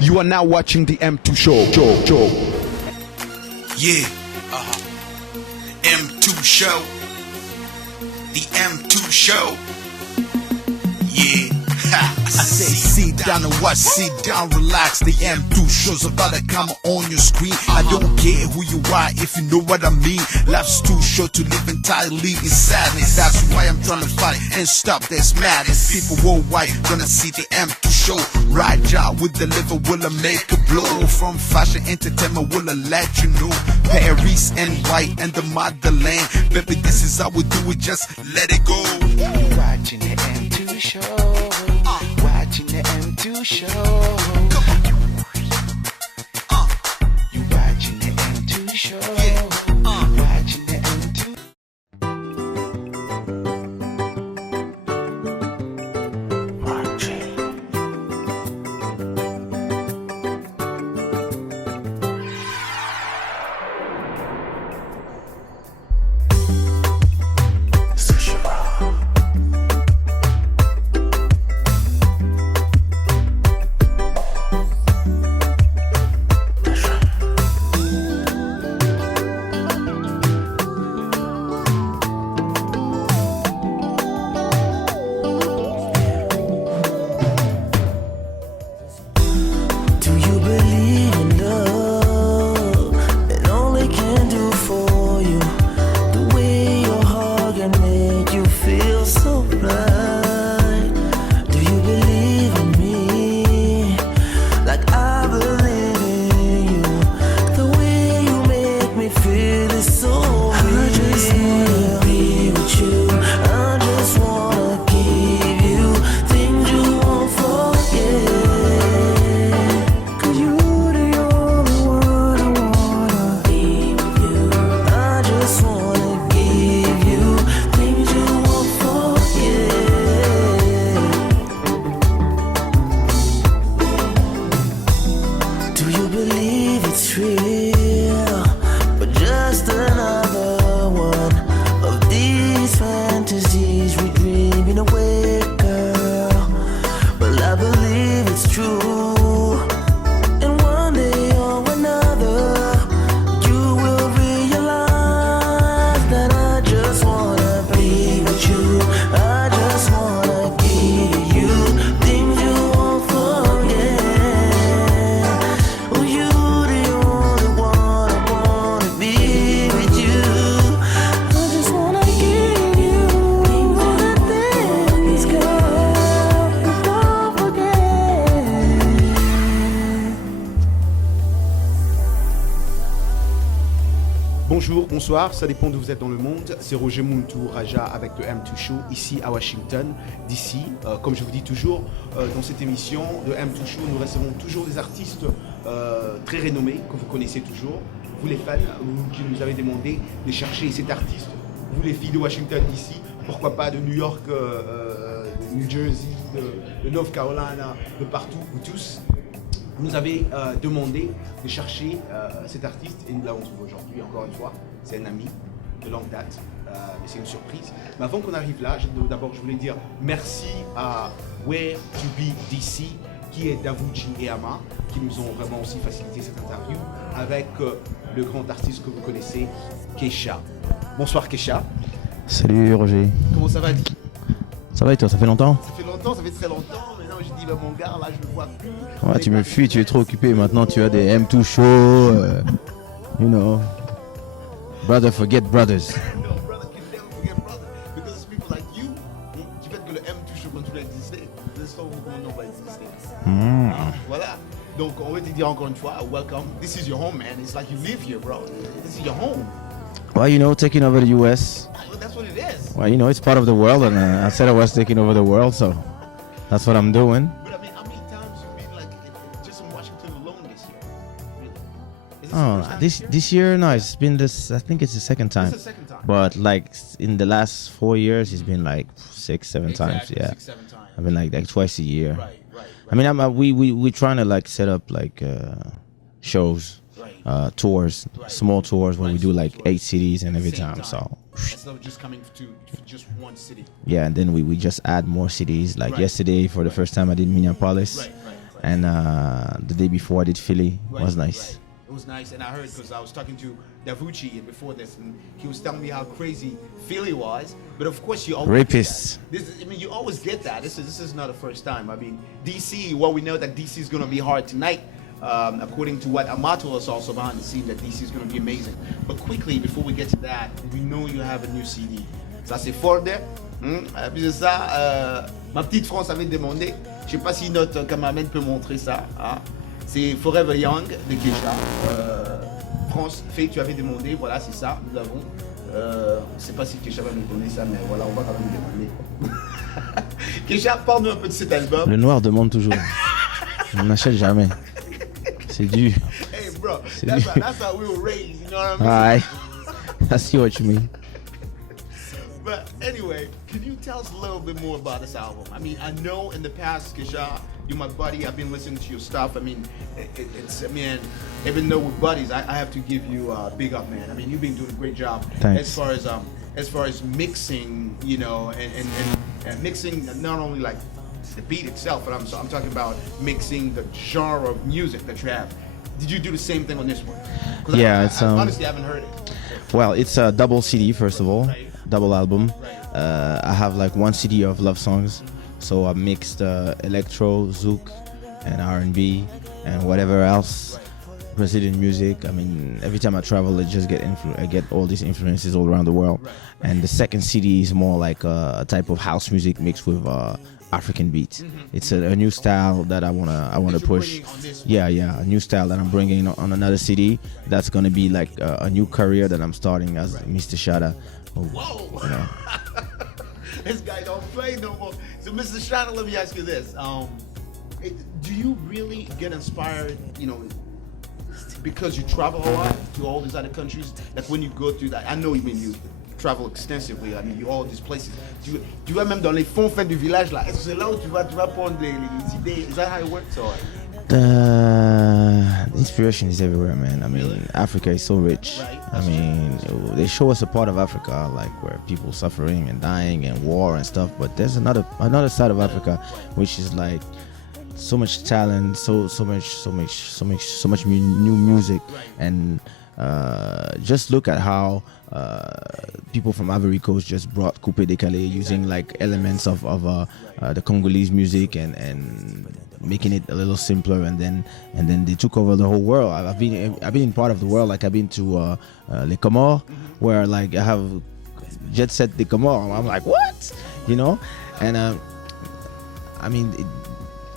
You are now watching the M2 Show. Yeah, M2 Show. The M2 Show. Yeah. I say sit down and watch, sit down, relax. The M2 Show's about to come on your screen. I don't care who you are if you know what I mean. Life's too short to live entirely in sadness. That's why I'm trying to fight and stop this madness. People worldwide gonna see the M2 Show. Rajah will deliver, will I make a blow. From fashion entertainment, will I let you know. Paris and White and the motherland. Baby, this is how we do it, just let it go. Watching the M2 Show. Watching the M2 Show. You watching the M2 Show. Watching the M2. Bonjour, bonsoir, ça dépend d'où vous êtes dans le monde. C'est Roger Muntu Rajah avec le M2 Show ici à Washington, DC. Comme je vous dis toujours, dans cette émission de M2 Show, nous recevons toujours des artistes très renommés que vous connaissez toujours. Vous les fans, vous qui nous avez demandé de chercher cet artiste. Vous les filles de Washington DC, pourquoi pas de New York, de New Jersey, de North Carolina, de partout, vous tous. Vous nous avez demandé de chercher cet artiste et nous l'avons trouvé aujourd'hui, encore une fois. C'est un ami de longue date, mais c'est une surprise. Mais avant qu'on arrive là, d'abord je voulais dire merci à Where to Be DC, qui est Davuji et Ama, qui nous ont vraiment aussi facilité cette interview avec le grand artiste que vous connaissez, Kaysha. Bonsoir Kaysha. Salut Roger. Comment ça va? Ça va et toi, ça fait longtemps? Ça fait longtemps, ça fait très longtemps. J'ai dit, bah, mon gars, là, je le vois plus. Ouais, tu me fuis, tu es trop occupé. Maintenant, tu as des M2 Show. You know. Brother, forget brothers. No, brother, can never forget brother. Because it's people like you qui fait que le M2 Show continue à exister. This whole movement va exister. Voilà. Donc, on veut te dire encore une fois, welcome. This is your home, man. It's like you live here, bro. This is your home. Well, you know, taking over the US. That's what it is. Well, you know, it's part of the world. And I said I was taking over the world, so that's what I'm doing. But I mean, how many times you've been like just in Washington alone this year? Really? Is This year, no, it's been this. I think it's the second time. It's the second time. But like in the last 4 years, it's been like 6, 7 times. Yeah, 6, 7 times. I've been like twice a year. Right. I mean, we trying to like set up like shows, tours, small tours where we do like 8 cities and every time. So instead of just coming to just one city. yeah, and then we just add more cities. Like yesterday, for the first time, I did Minneapolis. and the day before I did Philly. Right, Was nice. right. It was nice, and I heard because I was talking to Davucci before this, and he was telling me how crazy Philly was. But of course, you always Rapists. Get that. I mean, you always get that. This is not the first time. I mean, DC. Well, we know that DC is going to be hard tonight. According to what Amato is also behind the scene, that DC is going to be amazing. But quickly, before we get to that, we know you have a new CD. Ça c'est fort there. Puis de ça, ma petite France avait demandé. Je sais pas si notre cameraman peut montrer ça. Hein? C'est Forever Young de Kaysha. France, Faye, tu avais demandé, voilà, c'est ça, nous l'avons. On ne sait pas si Kaysha va nous donner ça, mais voilà, on va quand même demander. Kaysha, parle-nous un peu de cet album. Le noir demande toujours. On n'achète jamais. C'est dû. Hey, bro, that's how we were raised, you know what I mean? Alright. I see what you mean. But anyway, can you tell us a little bit more about this album? I mean, I know in the past, Kaysha, you're my buddy. I've been listening to your stuff. I mean, it's I mean, even though we're buddies, I have to give you a big up, man. I mean, you've been doing a great job. Thanks. As far as mixing, you know, and mixing not only like the beat itself, but I'm talking about mixing the genre of music that you have. Did you do the same thing on this one? Yeah, I honestly haven't heard it. Well, it's a double CD first of all, Right. double album. Right. I have like one CD of love songs, so I mixed electro, zouk, and R&B, and whatever else, Brazilian music. I mean, every time I travel, I just I get all these influences all around the world. Right. And the second CD is more like a type of house music mixed with African beats. It's a new style that I wanna That you're push. bringing on this one. Yeah, a new style that I'm bringing on another CD. That's gonna be like a new career that I'm starting as Mr. Shada. Whoa! You know. This guy don't play no more. So, Mr. Shana, let me ask you this: do you really get inspired? You know, because you travel a lot to all these other countries. Like when you go through that, I know you mean you travel extensively. I mean, you all these places. Tu vas même dans les fonds fins du village là. Est-ce que c'est là où tu vas prendre les idées? Is that how it works? Or? The inspiration is everywhere, man. I mean, Africa is so rich. Right, I mean, they show us a part of Africa, like where people suffering and dying and war and stuff. But there's another side of Africa, which is like so much talent, so much new music, and just look at how people from Ivory Coast just brought Coupé Décalé using like elements of the Congolese music and making it a little simpler, and then they took over the whole world. I've been in part of the world, like I've been to Les Comores, where like I have Jet Set des Comores. I'm like, what, you know? And I mean,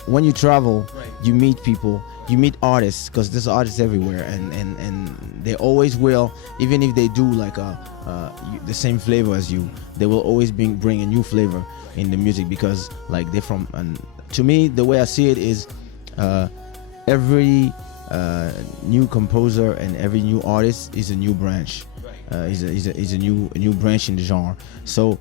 when you travel, you meet people, you meet artists, because there's artists everywhere, and they always will, even if they do like the same flavor as you, they will always bring a new flavor in the music, because like they're from. And to me, the way I see it is, every new composer and every new artist is a new branch. Is a new branch in the genre. So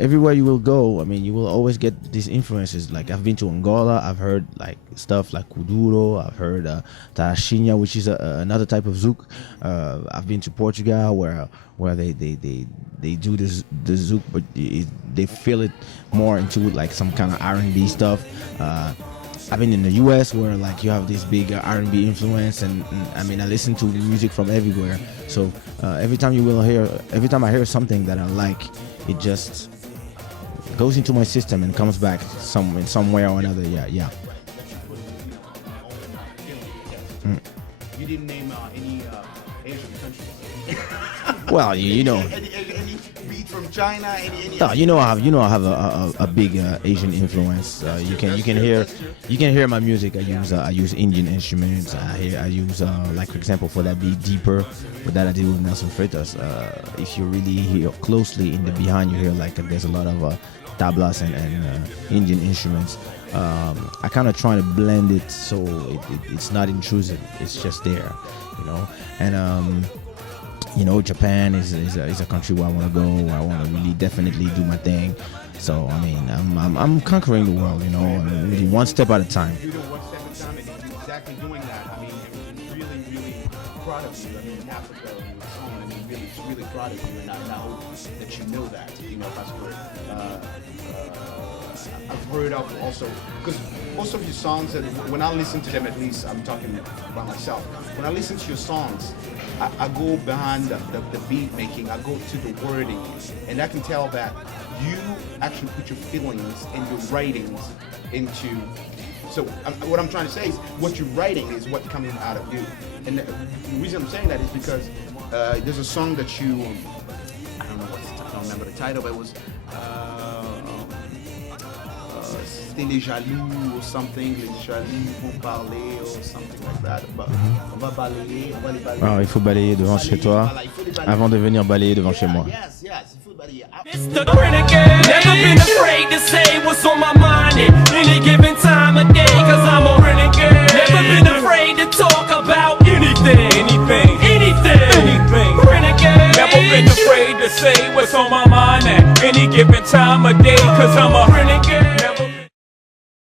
everywhere you will go, I mean, you will always get these influences. Like I've been to Angola, I've heard like stuff like kuduro, I've heard tarashinha, which is another type of zouk. I've been to Portugal, where they do the zouk, but they feel it more into like some kind of R&B stuff. I've been in the US, where like you have this big R&B influence, and I mean, I listen to music from everywhere. So every time I hear something that I like, it just goes into my system and comes back in some way or another. Yeah. You didn't name any Asian countries. Well, you know. Any beat from China? Any No, you know I have a big Asian influence. You can hear my music. I use Indian instruments. I use like, for example, for that beat Deeper, with that I did with Nelson Freitas. If you really hear closely in the behind, you hear like there's a lot of tablas and Indian instruments. I kind of try to blend it so it's not intrusive. It's just there, you know. And you know, Japan is a country where I want to go. Where I want to really definitely do my thing. So I mean, I'm conquering the world, you know, and really one step at a time. You do one step at a time, and you're exactly doing that. I mean, I'm really proud of you. I mean, Africa on its own. I mean, really proud of you, and I hope that you know that. You know, parce que I've heard of also, because most of your songs, and when I listen to them, at least I'm talking about myself. When I listen to your songs, I go behind the beat making, I go to the wording, and I can tell that you actually put your feelings and your writings into. So what I'm trying to say is, what you're writing is what's coming out of you. And the reason I'm saying that is because there's a song that you, I don't remember the title, but it was C'était les jaloux or something, les jaloux vont parler or something like that. On va balayer, on va les balayer. Alors, il faut balayer devant chez toi avant de venir balayer devant chez moi. Yes, il faut balayer. Mr. Renegade, never been afraid to say what's on my mind at any given time of day, cause I'm a renegade. Never been afraid to talk about anything. Renegade. Never been afraid to say what's on my mind at any given time of day, cause I'm a